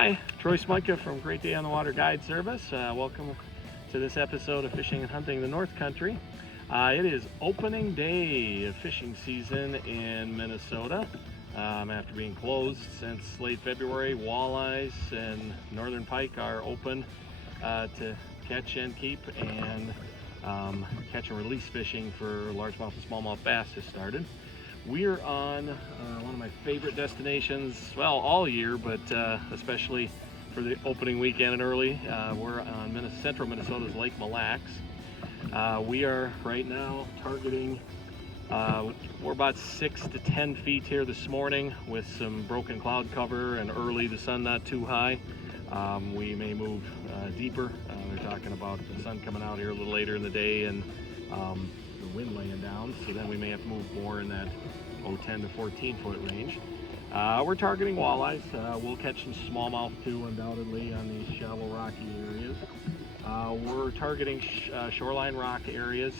Hi, Troy Smyka from Great Day on the Water Guide Service. Welcome to this episode of Fishing and Hunting the North Country. It is opening day of fishing season in Minnesota. After being closed since late February, walleyes and northern pike are open to catch and keep, and catch and release fishing for largemouth and smallmouth bass has started. We're on one of my favorite destinations, well, all year, but especially for the opening weekend and early. We're on central Minnesota's Lake Mille Lacs. We are right now targeting, we're about 6 to 10 feet here this morning with some broken cloud cover and early, the sun not too high. We may move deeper. They're talking about the sun coming out here a little later in the day and the wind laying down, so then we may have to move more in that 10 to 14 foot range. We're targeting walleyes. We'll catch some smallmouth too, undoubtedly, on these shallow rocky areas. We're targeting shoreline rock areas,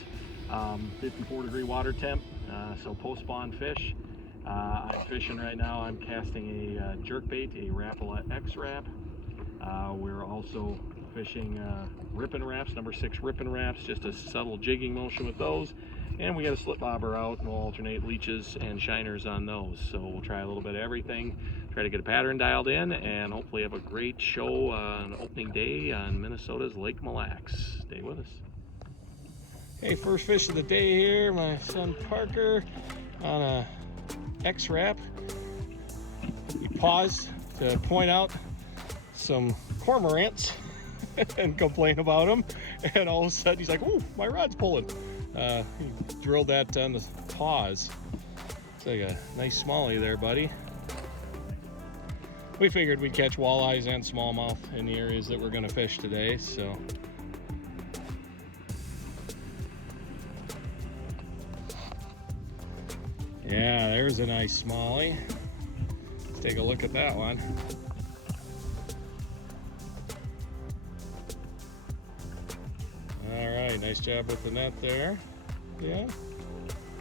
54-degree water temp, so post-spawn fish. I'm fishing right now. I'm casting a jerkbait, a Rapala X-Rap. We're also fishing ripping wraps, number 6 ripping wraps, just a subtle jigging motion with those. And we got a slip bobber out, and we'll alternate leeches and shiners on those. So we'll try a little bit of everything, try to get a pattern dialed in, and hopefully have a great show on opening day on Minnesota's Lake Mille Lacs. Stay with us. Hey, first fish of the day here, my son Parker on a X-Rap. He paused to point out some cormorants and complain about them, and all of a sudden he's like, "Ooh, my rod's pulling." He drilled that on the pause. It's like a nice smallie there, buddy. We figured we'd catch walleyes and smallmouth in the areas that we're going to fish today, so. Yeah, there's a nice smallie. Let's take a look at that one. All right, nice job with the net there. Yeah,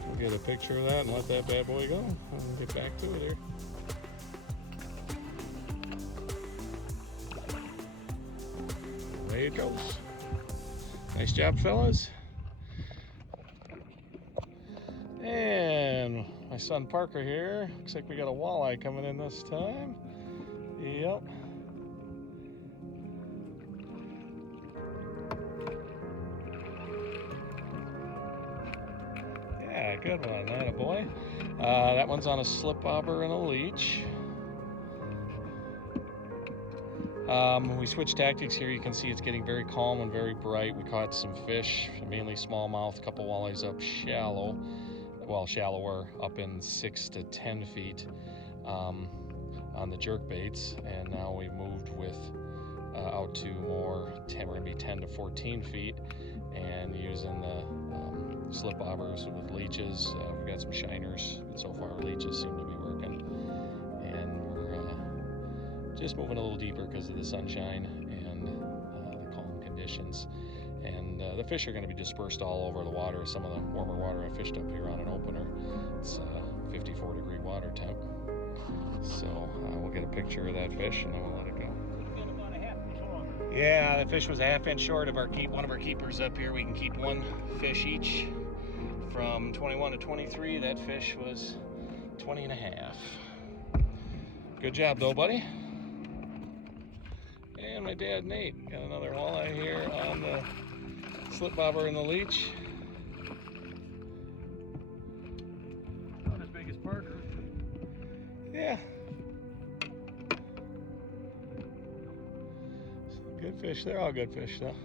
we'll get a picture of that and let that bad boy go. I'll get back to it here. There it goes. Nice job, fellas. And my son Parker here. Looks like we got a walleye coming in this time. Yep. Yeah, good one, attaboy. That one's on a slip bobber and a leech. We switched tactics here. You can see it's getting very calm and very bright. We caught some fish, mainly smallmouth, a couple walleyes up shallow, well, shallower, up in 6 to 10 feet on the jerk baits. And now we moved with out to more, we're gonna be 10 to 14 feet, and using the slip bobbers with leeches. We've got some shiners, but so far leeches seem to be working. And we're just moving a little deeper because of the sunshine and the calm conditions. And the fish are going to be dispersed all over the water. Some of the warmer water I fished up here on an opener. It's 54-degree water temp. So we'll get a picture of that fish and then we'll let it go. Yeah, the fish was a half-inch short of one of our keepers up here. We can keep one fish each. From 21 to 23, that fish was 20 and a half. Good job though, buddy. And my dad Nate got another walleye here on the slip bobber and the leech. Not as big as Parker. Yeah. Good fish. They're all good fish though.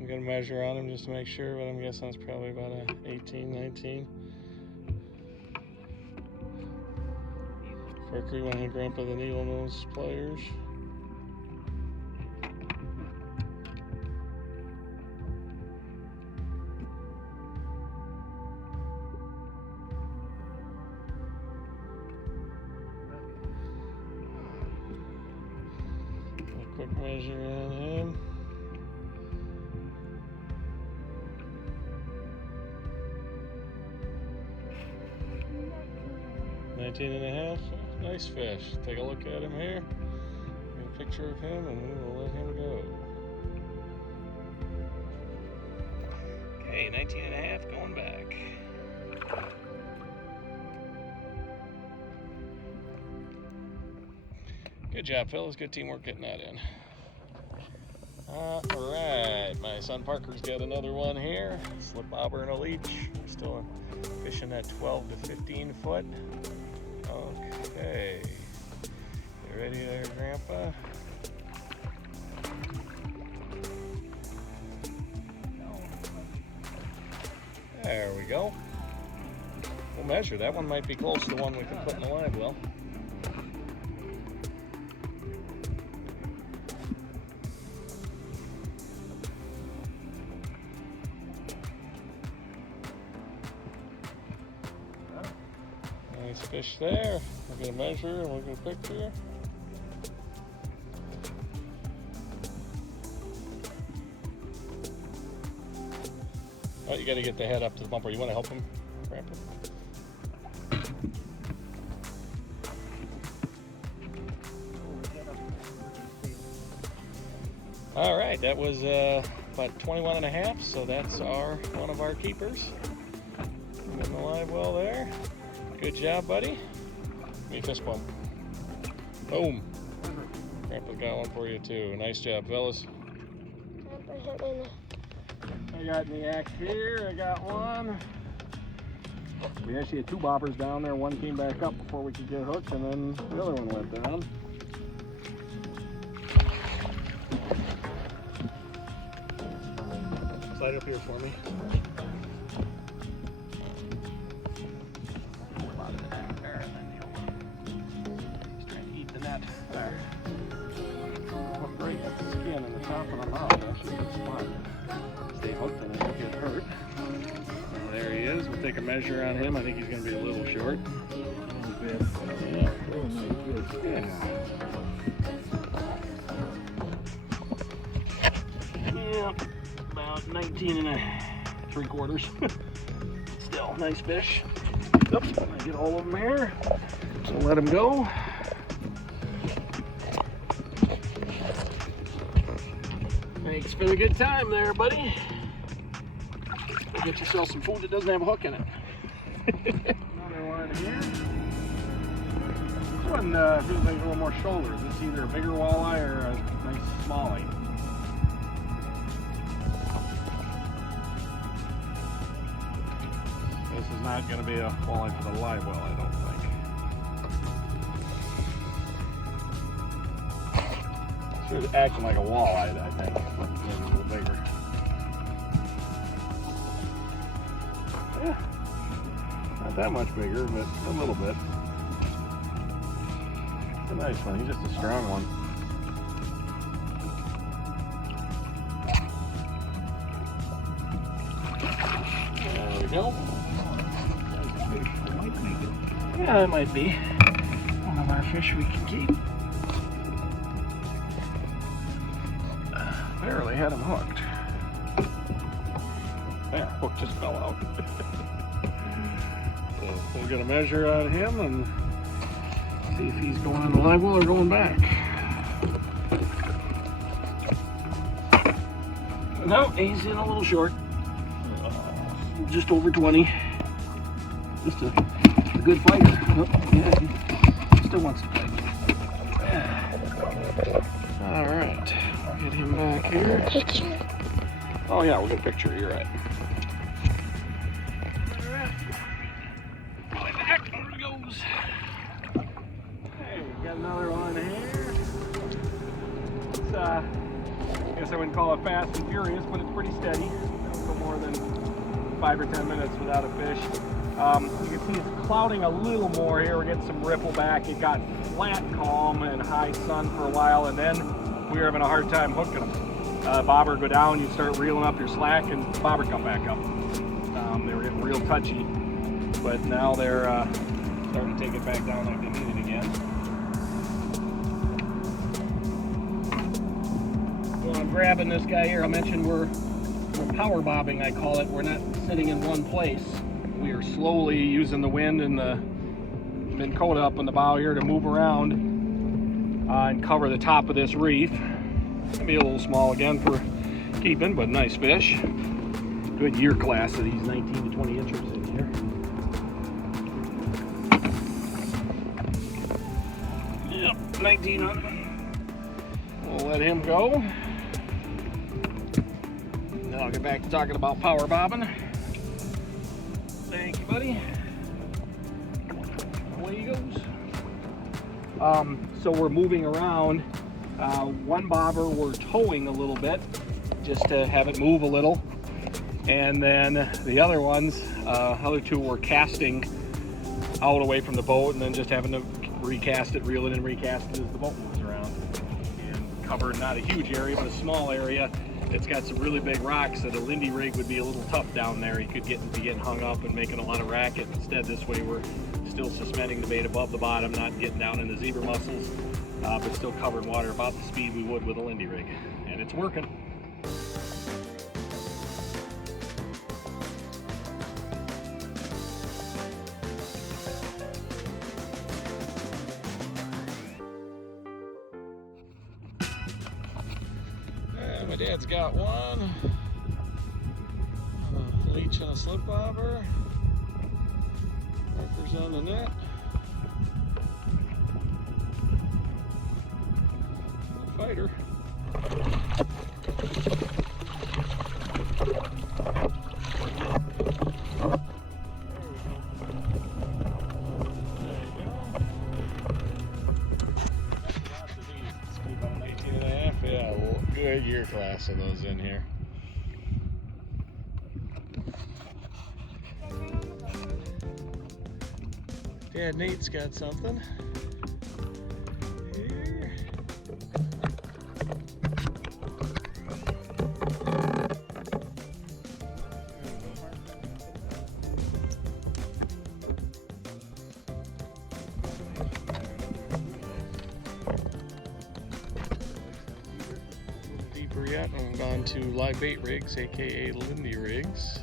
I'm gonna measure on them just to make sure, but I'm guessing it's probably about a 18, 19. Parker, one of Grandpa the needle nose pliers. A quick measure on him. 19 and a half. Nice fish. Take a look at him here. picture of him and we will let him go. Okay, 19 and a half going back. Good job, fellas. Good teamwork getting that in. Alright, my son Parker's got another one here. Slip bobber and a leech. Still fishing at 12 to 15 foot. Okay. You ready there, Grandpa? There we go. We'll measure. That one might be close to the one we can put in the live well. Nice fish there. We're going to measure and we're going to picture. Oh, you got to get the head up to the bumper. You want to help him, Grandpa? All right, that was about 21 and a half, so that's one of our keepers. In the live well there. Good job, buddy. Give me a fist bump. Boom. Grandpa's got one for you too. Nice job, fellas. I got in the act here. I got one. We actually had two bobbers down there. One came back up before we could get hooked, and then the other one went down. Slide up here for me. He's trying to eat the net. There. Hook right at the skin and the top of the mouth. Actually, good spot. Stay hooked and then get hurt. Well, there he is. We'll take a measure on him. I think he's going to be a little short. Yeah. Yeah. About 19 and 3/4. Still, nice fish. Oops, I get all of them here. So let him go. Thanks for the good time there, buddy. Go get yourself some food that doesn't have a hook in it. Another one here. This one feels like a little more shoulder. Is this either a bigger walleye or a nice smallie? This is not going to be a walleye for the live well, I don't think. Sure, it's acting like a walleye, I think. Maybe a little bigger. Yeah, not that much bigger, but a little bit. It's a nice one. He's just a strong one. There we go. Yeah, that might be one of our fish we can keep. Barely had him hooked. Yeah, hook just fell out. So we'll get a measure on him and see if he's going on the live well or going back. No, he's in a little short. Just over 20. Just a good fighter. Oh, yeah, he still wants to fight. Yeah. All right, we'll get him back here. Oh yeah, we'll get a picture. You're right. All right, back. There he goes. Hey, we got another one here. It's I guess I wouldn't call it fast and furious, but it's pretty steady. Don't go more than 5 or 10 minutes without a fish. You can see it's clouding a little more here. We're getting some ripple back. It got flat calm and high sun for a while, and then we were having a hard time hooking them. Bobber would go down, you'd start reeling up your slack, and bobber come back up. They were getting real touchy, but now they're starting to take it back down like they need it again. So I'm grabbing this guy here. I mentioned we're power bobbing, I call it. We're not sitting in one place. We are slowly using the wind and the Minn Kota up on the bow here to move around. and cover the top of this reef. It'll be a little small again for keeping, but nice fish. Good year class of these 19 to 20 inchers in here. Yep, 19 on him. We'll let him go. Then I'll get back to talking about power bobbing. Thank you, buddy. Away he goes. So we're moving around. One bobber we're towing a little bit just to have it move a little, and then the other ones, other two, we're casting out away from the boat and then just having to recast it, reel it and recast it as the boat moves around, and cover not a huge area but a small area. It's got some really big rocks, so the Lindy rig would be a little tough down there. You could be getting hung up and making a lot of racket. Instead, this way we're still suspending the bait above the bottom, not getting down in the zebra mussels, but still covering water about the speed we would with a Lindy rig. And it's working. My dad's got one. A leech and a slip bobber. Markers on the net. Fighter. Good year class of those in here. Dad Nate's got something here. Yet, and we've gone to live bait rigs, aka Lindy rigs.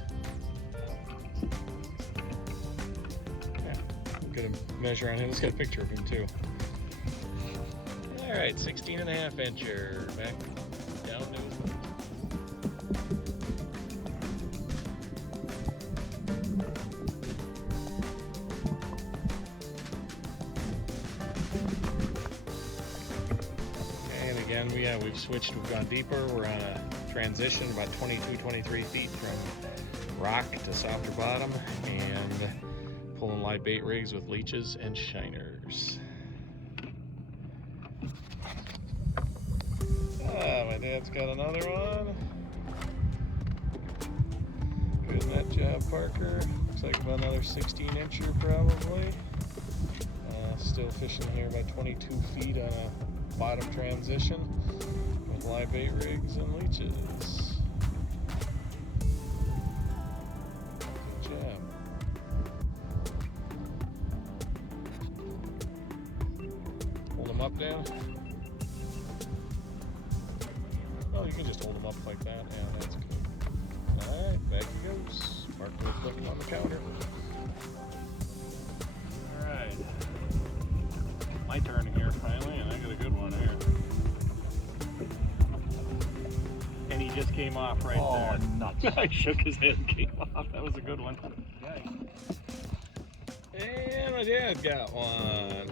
Yeah, I'm gonna measure on him. Let's get a picture of him too. All right, 16.5 incher. Back down to we've switched, we've gone deeper. We're on a transition about 22, 23 feet from rock to softer bottom, and pulling live bait rigs with leeches and shiners. My dad's got another one. Good net job, Parker. Looks like about another 16 incher probably. Still fishing here about 22 feet on a bottom transition with live bait rigs and leeches. Good job. Hold them up, Dan. Oh, you can just hold them up like that. Yeah, that's good. All right, back he goes. Mark will put him on the counter. All right. My turn here finally, and I got a good one here. And he just came off right there. Oh, nuts. I shook his head and came off. That was a good one. And my dad got one.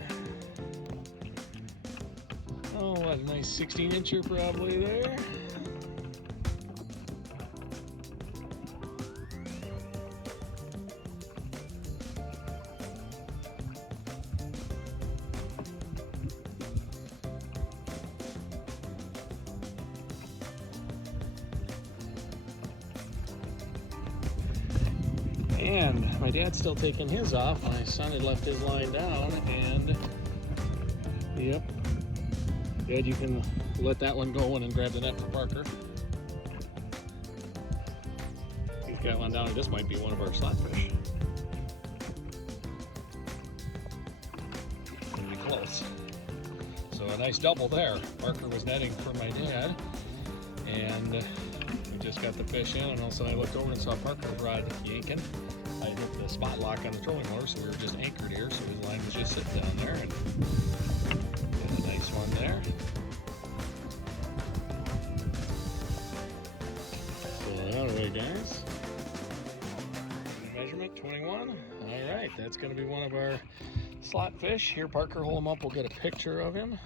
Oh, what a nice 16 incher probably there. And my dad's still taking his off. My son had left his line down, and yep. Dad, you can let that one go in and grab the net for Parker. He's got one down, and this might be one of our slotfish. It'll be close. So a nice double there. Parker was netting for my dad, and we just got the fish in, and all of a sudden I looked over and saw Parker rod yanking. I hit the spot lock on the trolling motor, so we were just anchored here, so his line was just sitting down there, and Got a nice one there. Pull it out of the way, guys. Measurement 21. All right, that's going to be one of our slot fish. Here, Parker, hold him up. We'll get a picture of him.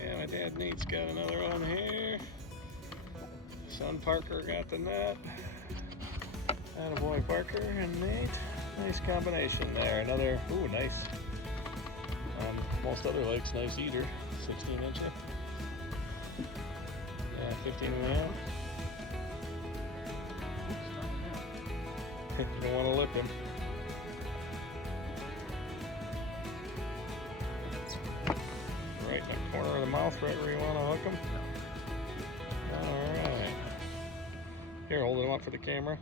Yeah, my dad Nate's got another one here. Son Parker got the net. Attaboy Parker and Nate. Nice combination there. Another, ooh, nice. Most other lakes, nice eater. 16 inch. Yeah, 15 and a half. You don't want to lip him. Right in the corner of the mouth, right where you want to hook him. Alright. Here, hold him up for the camera.